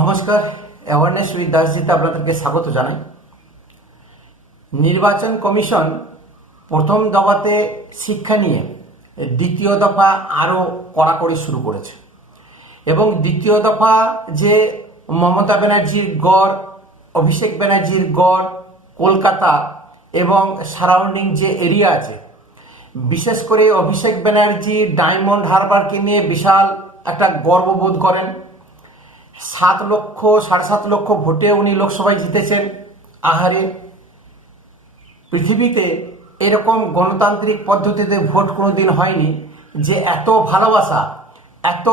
নমস্কার, awareness with দাসজিতে আপনাদেরকে স্বাগত জানাই। নির্বাচন কমিশন প্রথম দফাতে শিক্ষা নিয়ে দ্বিতীয় দফা আরও কড়াকড়ি শুরু করেছে এবং দ্বিতীয় দফা যে মমতা ব্যানার্জির গড়, অভিষেক ব্যানার্জির গড়, কলকাতা এবং সারাউন্ডিং যে এরিয়া আছে, বিশেষ করে অভিষেক ব্যানার্জি ডায়মন্ড হারবারকে নিয়ে বিশাল একটা গর্ববোধ করেন। 7,00,000 সাড়ে 7 লক্ষ ভোটে উনি লোকসভায় জিতেছেন। আহারে, পৃথিবীতে এরকম গণতান্ত্রিক পদ্ধতিতে ভোট কোনোদিন হয়নি যে এত ভালোবাসা, এত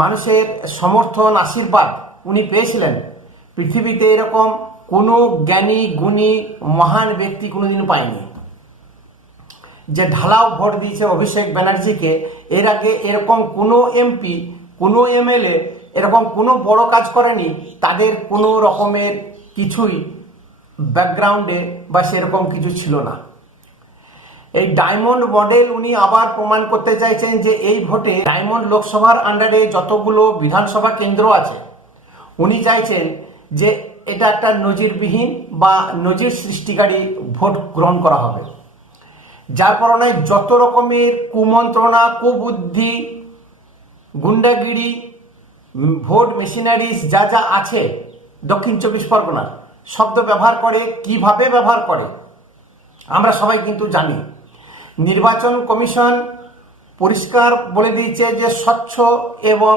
মানুষের সমর্থন, আশীর্বাদ উনি পেয়েছিলেন। পৃথিবীতে এরকম কোনো জ্ঞানী গুণী মহান ব্যক্তি কোনোদিন পায়নি যে ঢালাও ভোট দিয়েছে অভিষেক ব্যানার্জিকে। এর আগে এরকম কোনো এমপি, কোনো এমএলএ এরকম কোনো বড় কাজ করেনি, তাদের কোনো রকমের কিছুই ব্যাকগ্রাউন্ডে বা সেরকম কিছু ছিল না। এই ডায়মন্ড মডেল উনি আবার প্রমাণ করতে চাইছেন যে এই ভোটে ডায়মন্ড লোকসভার আন্ডারে যতগুলো বিধানসভা কেন্দ্র আছে, উনি চাইছেন যে এটা একটা নজিরবিহীন বা নজির সৃষ্টিকারী ভোট গ্রহণ করা হবে, যার কারণে যত রকমের কুমন্ত্রণা, কুবুদ্ধি, গুন্ডাগিরি, ভোট মেশিনারিজ যা যা আছে দক্ষিণ 24 পরগনার, শব্দ ব্যবহার করে, কিভাবে ব্যবহার করে আমরা সবাই কিন্তু জানি। নির্বাচন কমিশন পরিষ্কার বলে দিয়েছে যে স্বচ্ছ এবং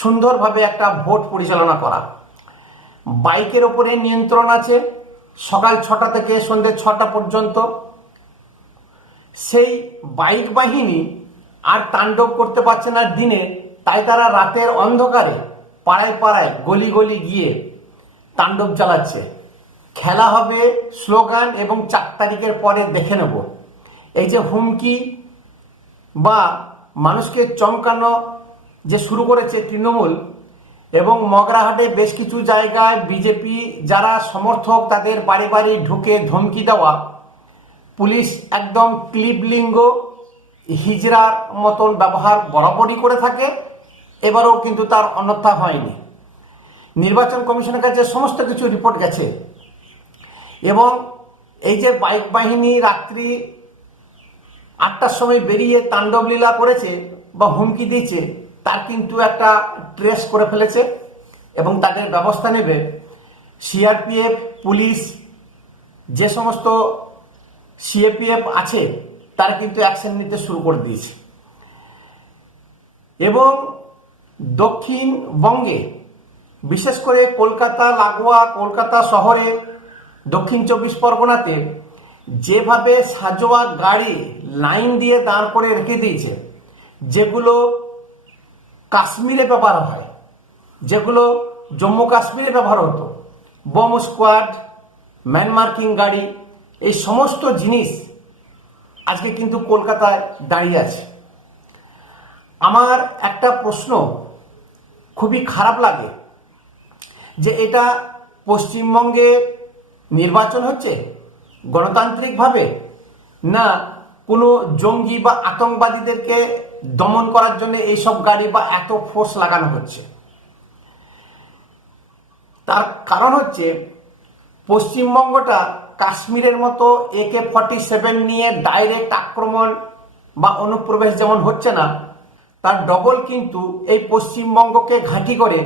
সুন্দরভাবে একটা ভোট পরিচালনা করা। বাইকের ওপরে নিয়ন্ত্রণ আছে সকাল 6টা থেকে সন্ধ্যে 6টা পর্যন্ত। সেই বাইক বাহিনী আর তাণ্ডব করতে পারছে না দিনে, তাই তারা রাতের অন্ধকারে পাড়ায় পাড়ায় গলি গলি গিয়ে তাণ্ডব চালাচ্ছে। খেলা হবে স্লোগান এবং 4 তারিখের পরে দেখে নেব। এই যে হুমকি বা মানুষকে চমকানো যে শুরু করেছে তৃণমূল, এবং মগরাহাটে বেশ কিছু জায়গায় বিজেপি যারা সমর্থক তাদের বাড়ি বাড়ি ঢুকে ধমকি দেওয়া, পুলিশ একদম ক্লিবলিঙ্গ হিজড়ার মতন ব্যবহার বরাবরই করে থাকে, এবারও কিন্তু তার অন্যথা হয়নি। নির্বাচন কমিশনের কাছে সমস্ত কিছু রিপোর্ট গেছে এবং এই যে বাইক বাহিনী রাত্রি 8টার সময় বেরিয়ে তাণ্ডব লীলা করেছে বা হুমকি দিয়েছে, তার কিন্তু একটা ট্রেস করে ফেলেছে এবং তাদের ব্যবস্থা নেবে। সিআরপিএফ, পুলিশ, যে সমস্ত সিএপিএফ আছে তারা কিন্তু অ্যাকশন নিতে শুরু করে দিয়েছে। এবং দক্ষিণবঙ্গে বিশেষ করে কলকাতা লাগোয়া কলকাতা শহরে দক্ষিণ 24 পরগনাতে যেভাবে সাজোয়া গাড়ি লাইন দিয়ে দাঁড় করে রেখে দিয়েছে, যেগুলো কাশ্মীরে ব্যবহার হয়, যেগুলো জম্মু কাশ্মীরে ব্যবহার হতো, বোম স্কোয়াড, ম্যান মার্কিং গাড়ি, এই সমস্ত জিনিস আজকে কিন্তু কলকাতায় দাঁড়িয়ে আছে। আমার একটা প্রশ্ন খুবই খারাপ লাগে যে এটা পশ্চিমবঙ্গে নির্বাচন হচ্ছে গণতান্ত্রিকভাবে, না কোনো জঙ্গি বা আতঙ্কবাদীদেরকে দমন করার জন্য এইসব গাড়ি বা এত ফোর্স লাগানো হচ্ছে। তার কারণ হচ্ছে পশ্চিমবঙ্গটা কাশ্মীরের মতো AK-47 নিয়ে ডাইরেক্ট আক্রমণ বা অনুপ্রবেশ যেমন হচ্ছে না, তার ডবল কিন্তু এই পশ্চিমবঙ্গকে ঘাঁটি করে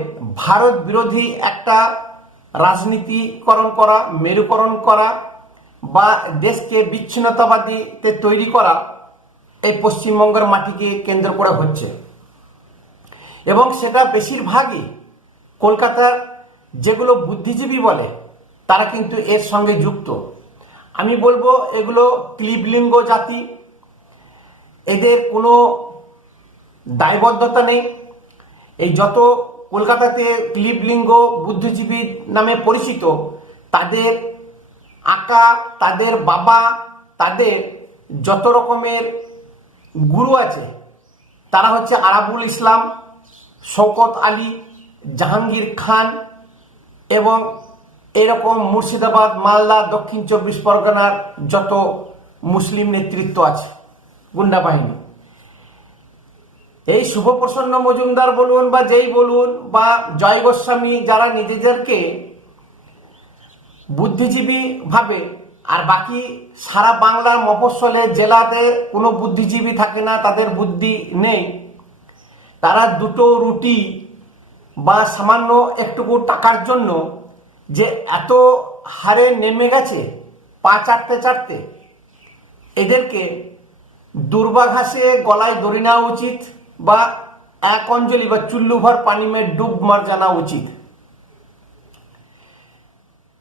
ভারত বিরোধী একটা রাজনীতিকরণ করা, মেরুকরণ করা বা দেশকে বিচ্ছিন্নতাবাদীতে তৈরি করা এই পশ্চিমবঙ্গের মাটিকে কেন্দ্র করে হচ্ছে। এবং সেটা বেশিরভাগই কলকাতার যেগুলো বুদ্ধিজীবী বলে তারা কিন্তু এর সঙ্গে যুক্ত। আমি বলবো এগুলো ক্লিবলিঙ্গ জাতি, এদের কোনো দায়বদ্ধতা নেই। এই যত কলকাতাতে ক্লিবলিঙ্গ বুদ্ধিজীবী নামে পরিচিত, তাদের আকা, তাদের বাবা, তাদের যত রকমের গুরু আছে, তারা হচ্ছে আরাবুল ইসলাম, শওকত আলী, জাহাঙ্গীর খান এবং এরকম মুর্শিদাবাদ, মালদা, দক্ষিণ 24 পরগনার যত মুসলিম নেতৃত্ব আছে, গুন্ডা বাহিনী, এই শুভপ্রসন্ন মজুমদার বলুন বা যেই বলুন বা জয় গোস্বামী, যারা নিজেদেরকে বুদ্ধিজীবী ভাবে, আর বাকি সারা বাংলার মফস্বলে জেলাতে কোনো বুদ্ধিজীবী থাকে না, তাদের বুদ্ধি নেই, তারা দুটো রুটি বা সামান্য একটুকু টাকার জন্য যে এত হারে নেমে গেছে পা চাটতে চাটতে, এদেরকে দুর্বাঘাসে গলায় দড়ি নেওয়া উচিত বা এক অঞ্জলি বা চুল্লু ভর পানি মে ডুব মার জানা উচিত।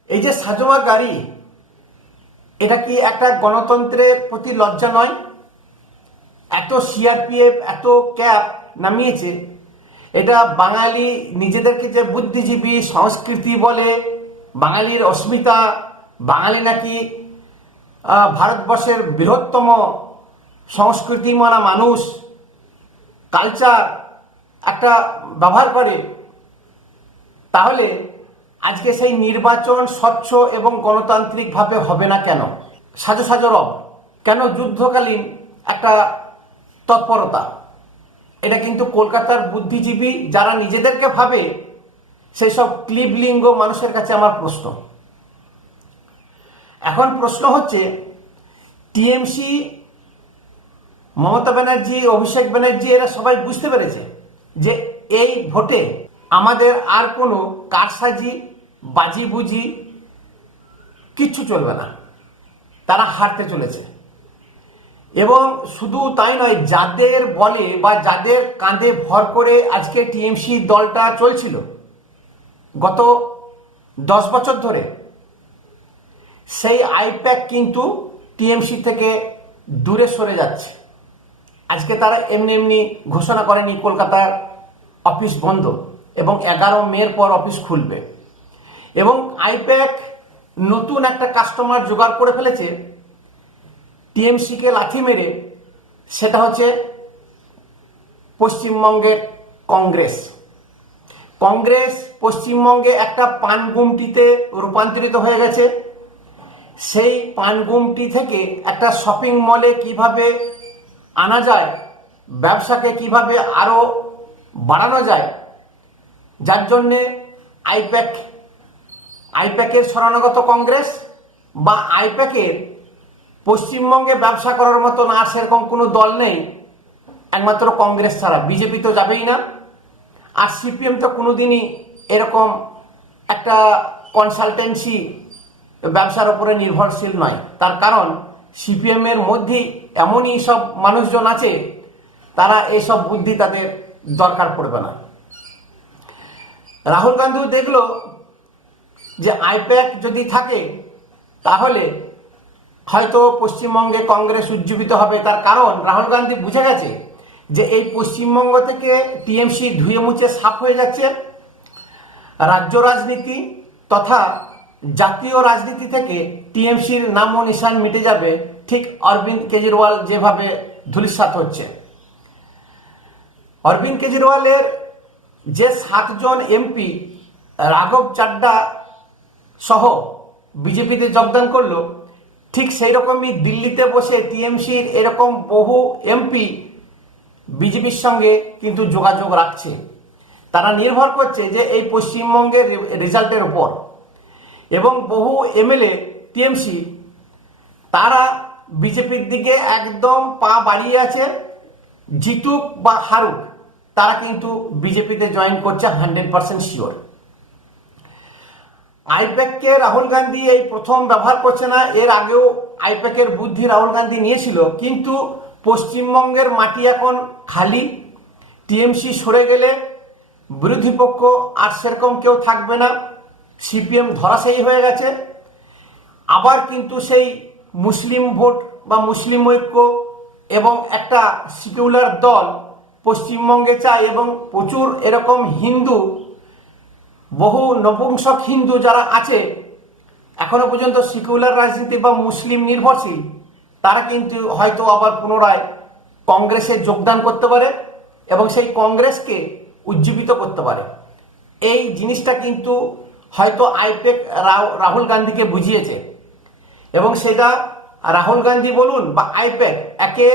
এই যে সাজোয়া গাড়ি, এটা কি একটা গণতন্ত্রের প্রতি লজ্জা নয়? এত সিআরপিএফ এত ক্যাব নামিয়েছে, এটা বাঙালি নিজেদেরকে যে বুদ্ধিজীবী সংস্কৃতি বলে, বাঙালির অস্মিতা, বাঙালি নাকি ভারতবর্ষের বৃহত্তম সংস্কৃতি মানা মানুষ, কালচার একটা ব্যবহার করে, তাহলে আজকে সেই নির্বাচন স্বচ্ছ এবং গণতান্ত্রিকভাবে হবে না কেন? সাজো সাজো রব কেন? যুদ্ধকালীন একটা তৎপরতা, এটা কিন্তু কলকাতার বুদ্ধিজীবী যারা নিজেদেরকে ভাবে সেই সব ক্লিবলিঙ্গ মানুষের কাছে আমার প্রশ্ন। এখন প্রশ্ন হচ্ছে, টিএমসি, মমতা ব্যানার্জি, অভিষেক ব্যানার্জি এরা সবাই বুঝতে পেরেছে যে এই ভোটে আমাদের আর কোনো কারসাজি বাজিবুজি কিচ্ছু চলবে না, তারা হারতে চলেছে। এবং শুধু তাই নয়, যাদের বলে বা যাদের কাঁধে ভর করে আজকে টিএমসি দলটা চলছিল গত 10 বছর ধরে, সেই আইপ্যাক কিন্তু টিএমসি থেকে দূরে সরে যাচ্ছে। আজকে তারা এমনি এমনি ঘোষণা করেনি কলকাতার অফিস বন্ধ এবং 11 মের পর অফিস খুলবে, এবং আইপ্যাক নতুন একটা কাস্টমার জোগাড় করে ফেলেছে টিএমসিকে লাথি মেরে, সেটা হচ্ছে পশ্চিমবঙ্গের কংগ্রেস। কংগ্রেস পশ্চিমবঙ্গে একটা পানগুমটিতে রূপান্তরিত হয়ে গেছে। সেই পানগুমটি থেকে একটা শপিং মলে কিভাবে আনা যায়, ব্যবসাকে কিভাবে আরো বাড়ানো যায়, যার জন্যে আইপ্যাকের শরণাগত কংগ্রেস বা আইপ্যাকের পশ্চিমবঙ্গে ব্যবসা করার মতন আর সেরকম কোনো দল নেই একমাত্র কংগ্রেস ছাড়া। বিজেপি তো যাবেই না, আর সিপিএম তো কোনোদিনই এরকম একটা কনসালটেন্সি ব্যবসার উপরে নির্ভরশীল নয়। তার কারণ সিপিএম এর মধ্যেই এমনই সব মানুষজন আছে, তারা এইসব বুদ্ধি তাদের দরকার পড়বে না। রাহুল গান্ধীও দেখলো যে আইপ্যাক যদি থাকে তাহলে হয়তো পশ্চিমবঙ্গে কংগ্রেস উজ্জীবিত হবে। তার কারণ রাহুল গান্ধী বুঝে গেছে যে এই পশ্চিমবঙ্গ থেকে টিএমসি ধুয়ে মুছে সাফ হয়ে যাচ্ছে। রাজ্য রাজনীতি তথা জাতীয় রাজনীতি থেকে টিএমসির নাম ও নিশান মিটে যাবে, ঠিক অরবিন্দ কেজরিওয়াল যেভাবে ধূলিসাৎ হচ্ছে। অরবিন্দ কেজরিওয়ালের যে 7 জন এমপি রাঘব চাড্ডা সহ বিজেপিতে যোগদান করলো, ঠিক সেই রকমই দিল্লিতে বসে টিএমসির এরকম বহু এমপি বিজেপির সঙ্গে কিন্তু যোগাযোগ রাখছে। তারা নির্ভর করছে যে এই পশ্চিমবঙ্গের রেজাল্টের উপর, এবং বহু এমএলএ টিএমসি তারা বিজেপির দিকে একদম পা বাড়িয়ে আছে। জিতুক বা হারুক, তারা কিন্তু বিজেপিতে জয়েন করছে 100% শিওর। আইপ্যাককে রাহুল গান্ধী এই প্রথম ব্যবহার করছে না, এর আগেও আইপ্যাকের বুদ্ধি রাহুল গান্ধী নিয়েছিল, কিন্তু পশ্চিমবঙ্গের মাটি এখন খালি। টিএমসি সরে গেলে বিরোধী পক্ষ আর সেরকম কেউ থাকবে না, সিপিএম ধরাশায়ী হয়ে গেছে। আবার কিন্তু সেই মুসলিম ভোট বা মুসলিম ঐক্য এবং একটা সেকুলার দল পশ্চিমবঙ্গে চায়, এবং প্রচুর এরকম হিন্দু, বহু নপুংসক হিন্দু যারা আছে এখনো পর্যন্ত সেকুলার রাজনীতি বা মুসলিম নির্ভরশীল, তারা কিন্তু হয়তো আবার পুনরায় কংগ্রেসে যোগদান করতে পারে এবং সেই কংগ্রেসকে উজ্জীবিত করতে পারে। এই জিনিসটা কিন্তু হয়তো আইপ্যাক রাহুল গান্ধীকে বুঝিয়েছে, এবং সেটা রাহুল গান্ধী বলুন বা আইপ্যাক একে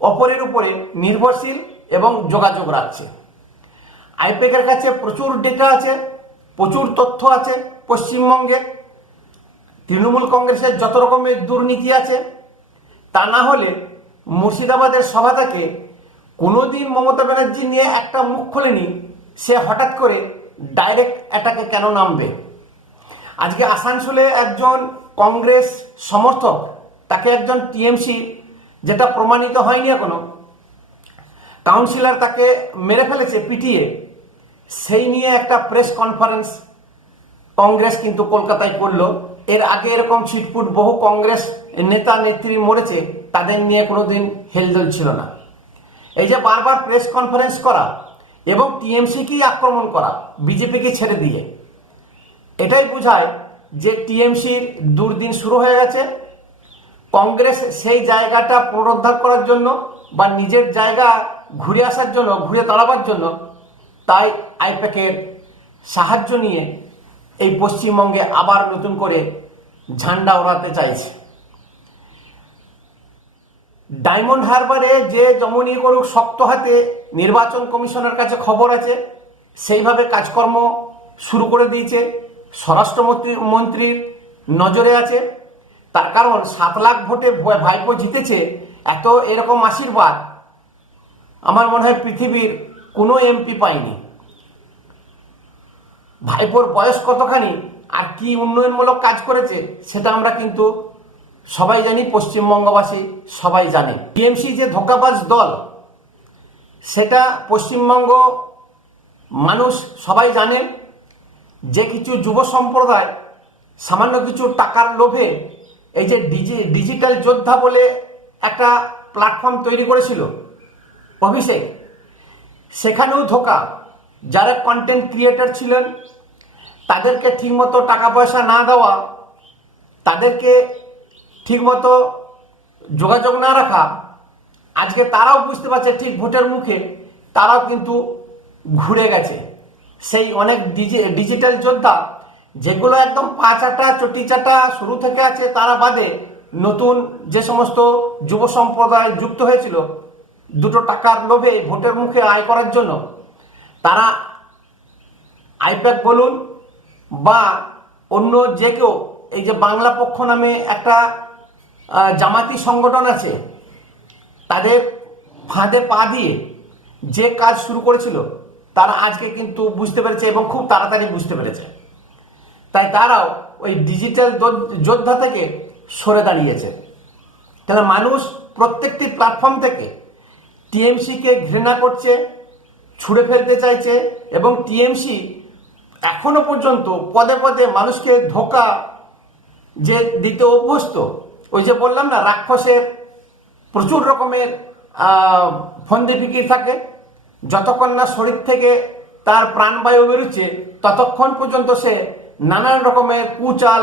অপরের উপরে নির্ভরশীল এবং যোগাযোগ রাখছে। আইপ্যাকের কাছে প্রচুর ডেটা আছে, প্রচুর তথ্য আছে। পশ্চিমবঙ্গে তৃণমূল কংগ্রেসের যত রকমের দুর্নীতি আছে, তা না হলে মুর্শিদাবাদের সভা থেকে কোনোদিন মমতা ব্যানার্জি নিয়ে একটা মুখ খোলেনি, সে হঠাৎ করে ডাইরেক্ট অ্যাটাকে কেন নামবে? আজকে আসানসোলে একজন কংগ্রেস সমর্থক, তাকে একজন টিএমসি, যেটা প্রমাণিত হয়নি এখনো, কাউন্সিলর তাকে মেরে ফেলেছে পিটিয়ে, সেই নিয়ে একটা প্রেস কনফারেন্স কংগ্রেস কিন্তু কলকাতায় করলো। এর আগে এরকম ছিটপুট বহু কংগ্রেস নেতা নেত্রী মরেছে, তাদের নিয়ে কোনোদিন হেলদোল ছিল না। এই যে বারবার প্রেস কনফারেন্স করা এবং টিএমসিকেই আক্রমণ করা, বিজেপিকে ছেড়ে দিয়ে, এটাই বোঝায় যে টিএমসির দুর্দিন শুরু হয়ে গেছে। কংগ্রেস সেই জায়গাটা পুনরুদ্ধার করার জন্য বা নিজের জায়গা ঘুরে আসার জন্য, ঘুরে দাঁড়াবার জন্য, তাই আইপ্যাকের সাহায্য নিয়ে এই পশ্চিমবঙ্গে আবার নতুন করে ঝান্ডা ওড়াতে চাইছে। ডায়মন্ড হারবারে যে যেমনই করুক শক্ত হাতে নির্বাচন কমিশনের কাছে খবর আছে, সেইভাবে কাজকর্ম শুরু করে দিয়েছে। স্বরাষ্ট্রমন্ত্রীর নজরে আছে, তার কারণ 7 লাখ ভোটে ভাইপো জিতেছে। এত এরকম আশীর্বাদ আমার মনে হয় পৃথিবীর কোনো এমপি পায়নি। ভাইপোর বয়স কতখানি আর কি উন্নয়নমূলক কাজ করেছে সেটা আমরা কিন্তু সবাই জানি, পশ্চিমবঙ্গবাসী সবাই জানে। টিএমসি যে ধোঁকাবাজ দল সেটা পশ্চিমবঙ্গ মানুষ সবাই জানে। যে কিছু যুব সম্প্রদায় সামান্য কিছু টাকার লোভে এই যে ডিজিটাল যোদ্ধা বলে একটা প্ল্যাটফর্ম তৈরি করেছিল অভিষেক, সেখানেও ধোঁকা। যারা কন্টেন্ট ক্রিয়েটর ছিলেন তাদেরকে ঠিকমতো টাকা পয়সা না দেওয়া, তাদেরকে ঠিকমতো যোগাযোগ না রাখা, আজকে তারাও বুঝতে পারছে ঠিক ভোটের মুখে তারাও কিন্তু ঘুরে গেছে। সেই অনেক ডিজিটাল যোদ্ধা যেগুলো একদম পা চাটা চটি চাটা শুরু থেকে আছে, তারা বাদে নতুন যে সমস্ত যুব সম্প্রদায় যুক্ত হয়েছিল দুটো টাকার লোভে ভোটের মুখে আয় করার জন্য, তারা আইপ্যাক বলুন বা অন্য যে কেউ, এই যে বাংলা পক্ষ নামে একটা জামাতি সংগঠন আছে, তাদের ফাঁদে পা দিয়ে যে কাজ শুরু করেছিল তারা আজকে কিন্তু বুঝতে পেরেছে এবং খুব তাড়াতাড়ি বুঝতে পেরেছে। তাই তারাও ওই ডিজিটাল যোদ্ধা থেকে সরে দাঁড়িয়েছে। তাহলে মানুষ প্রত্যেকটি প্ল্যাটফর্ম থেকে টিএমসিকে ঘৃণা করছে, ছুঁড়ে ফেলতে চাইছে এবং টিএমসি এখনো পর্যন্ত পদে পদে মানুষকে ধোঁকা যে দিতে অভ্যস্ত। ওই যে বললাম না, রাক্ষসের প্রচুর রকমের ফন্দি ফিকির থাকে, যতক্ষণ না শরীর থেকে তার প্রাণবায়ু বেরোচ্ছে ততক্ষণ পর্যন্ত সে নানান রকমের কুচাল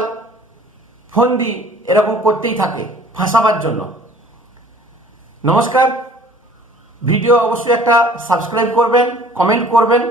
ফন্দি এরকম করতেই থাকে ফাঁসাবার জন্য। নমস্কার, ভিডিও অবশ্যই একটা সাবস্ক্রাইব করবেন, কমেন্ট করবেন।